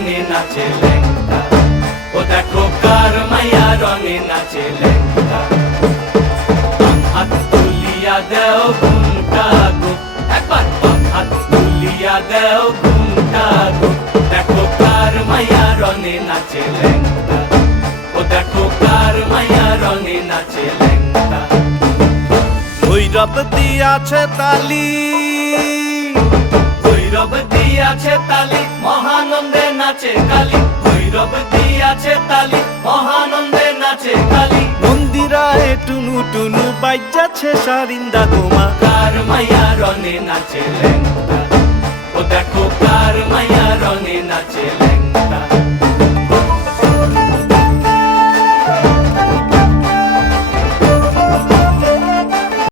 রঙে নাচে লেঙ্গা। ও দেখো কার মাইয়া রঙে নাচে লেঙ্গা। হাত তুলিয়া দেও ঘুমটা গো। একবার হাত তুলিয়া দেও ঘুমটা গো। দেখো কার মাইয়া রঙে নাচে লেঙ্গা। ও দেখো কার মাইয়া রঙে নাচে লেঙ্গা। ভৈরব দিয়াছে তালি। ভৈরব দিয়াছে তালি। মহানন্দে নাচে কালী। ভৈরব দিয়াছে তালি মহানন্দে নাচে কালী। মন্দিরায় টুনু টুনু বাইজাছে সারিন্দা তোমা। কার মাইয়া রনে নাচে লেংটা? ও দেখো কার মাইয়া রনে নাচে লেঙ্গা